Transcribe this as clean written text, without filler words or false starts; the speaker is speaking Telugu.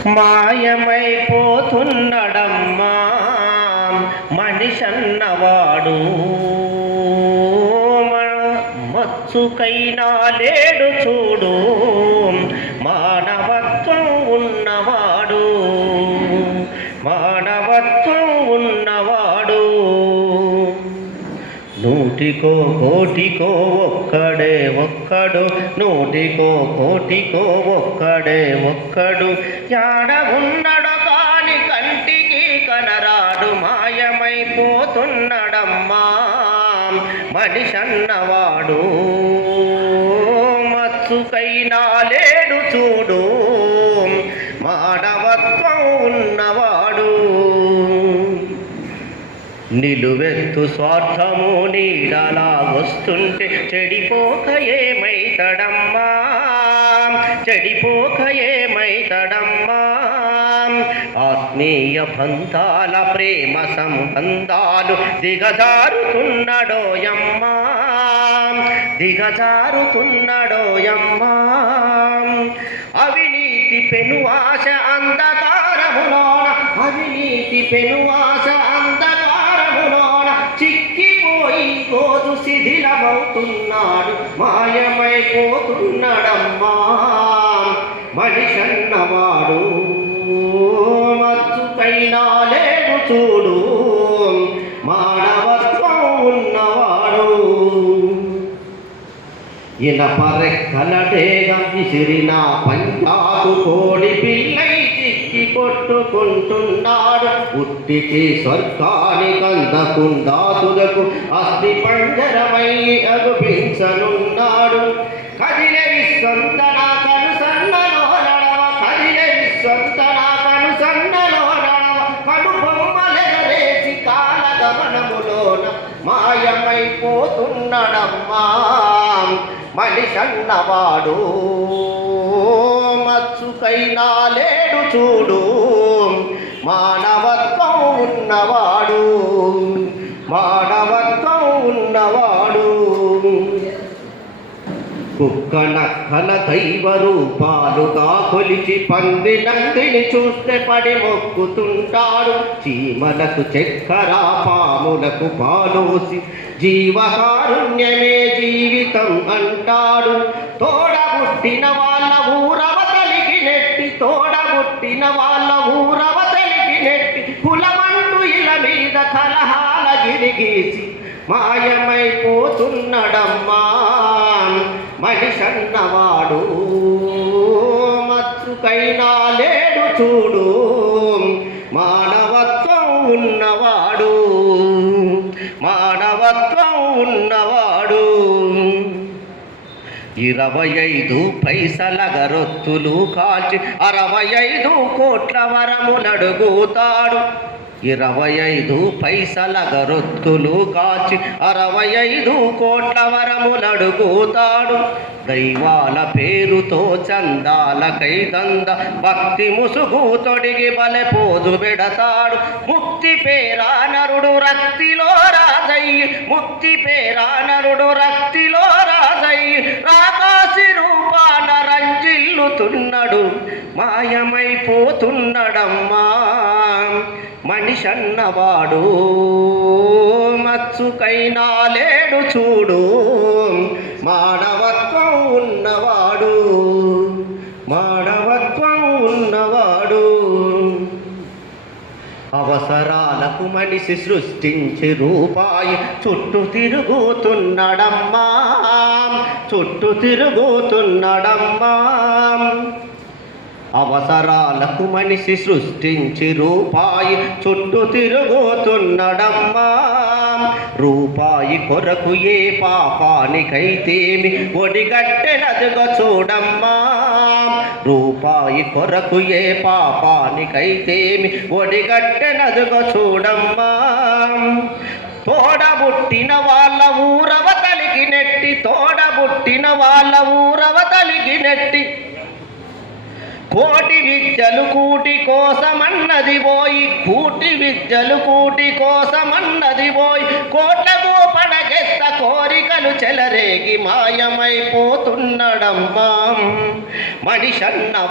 మాయమైపోతున్నడమ్మా మనిషన్నవాడు, మచ్చుకైనా లేడు చూడు మానవత్వం ఉన్నవాడు, మానవత్వం ఉన్నవాడు. నూటికో కోటికో ఒక్కడే ఒక్కడు, నూటికో కోటికో ఒక్కడే ఒక్కడు. యాడ ఉన్నడు కాని కంటికి కనరాడు, మాయమైపోతున్నడమ్మా మనిషన్నవాడు, మచ్చుకైనా లేడు చూడు మానవత్వం ఉన్నవాడు. నిలువెత్తు స్వార్థము నీడలా వస్తుంటే చెడిపోక ఏమైతడమ్మా, చెడిపోక ఏమైతడమ్మా. ఆత్మీయ బంధాల ప్రేమ సంబంధాలు దిగజారుతున్నడోయమ్మా, దిగజారుతున్నడోయమ్మా. అవినీతి పెనువాస అంధకారములోన, అవినీతి పెనువాస అంధకారములోన చిక్కిపోయి రోజు శిథిలమవుతున్నాడు, మాయమైపోతున్నడమ్మా మనిషన్నవాడు, మచ్చుకైనా లేడు చూడు మానవత్వం ఉన్నవాడు. ఇనపరెక్కల డేగ విసిరిన పంజాబు కోడి పిల్లై చిక్కి కొట్టుకుంటున్నాడు, ఉట్టికి స్వర్గానికందకుండా తుదకు అస్థి పంజరమై అగుపించనున్నాడు. కదిలే విశ్వంతన కనుసన్నలో నడవ, కదిలే విశ్వంతన కనుసన్నలో నడవ, కనుబొమ్మలెగరేసి కాలగమనములోన మాయమైపోతున్నడమ్మా మనిషన్నవాడు, మచ్చుకైనా లేడు చూడు మానవత్వం ఉన్నవాడు, మానవత్వం ఉన్నవాడు. కుక్క నక్కల దైవ రూపాలుగా కొలిచి పంది నందిని చూస్తే పడి మొక్కుతుంటాడు, చీమలకు చక్కెర పాములకు పాలోసి జీవకారుణ్యమే జీవితం అంటాడు. తోడబుట్టిన వాళ్ళ ఊరవతలికి నెట్టి, తోడబుట్టిన వాళ్ళ ఊరవతలికి నెట్టి కులమంటూ ఇల మీద కలహాల గిరిగీసి మాయమైపోతున్నడమ్మా మనిషన్నవాడు, మచ్చుకైనా లేడు చూడు మానవత్వం ఉన్నవాడు, మానవత్వం ఉన్నవాడు. 25 పైసల గరొత్తులు కాల్చి 65 కోట్ల వరములడుగుతాడు, 25 పైసల గరొత్తులు కాచి 65 కోట్ల వరములడుగుతాడు. దైవాల పేరుతో చందాలకై దంద భక్తి ముసుగు తొడిగి బలె పోజు పెడతాడు. ముక్తి పేరా నరుడు రక్తిలో రాజయ్యి, ముక్తి పేరా నరుడు రక్తిలో రాజయ్యి, రాకాసి రూపాన రంజిల్లుతున్నడు, మాయమైపోతున్నడమ్మా మనిషన్నవాడు, మచ్చుకైనా లేడు చూడు మానవత్వం ఉన్నవాడు, మానవత్వం ఉన్నవాడు. అవసరాలకు మనిషి సృష్టించి రూపాయి చుట్టూ తిరుగుతున్నడమ్మా, చుట్టూ తిరుగుతున్నడమ్మా. అవసరాలకు మనిషి సృష్టించి రూపాయి చుట్టూ తిరుగుతున్నడమ్మా. రూపాయి కొరకు ఏ పాపానికైతేమి ఒడిగట్టెనదుగో చూడమ్మా, రూపాయి కొరకు ఏ పాపానికైతేమి ఒడిగట్టెనదుగో చూడమ్మా. తోడబుట్టిన వాళ్ళ ఊరవతలికి నెట్టి, తోడబుట్టిన వాళ్ళ ఊరవతలికి నెట్టి కోటి విద్యలు కూటి కోసమన్నది పోయి, కూటి విద్యలు కూటి కోసమన్నది పోయి, కోట్లకు పడగెత్త కోరికలు చెలరేగి మాయమైపోతున్నడమ్మా మనిషన్న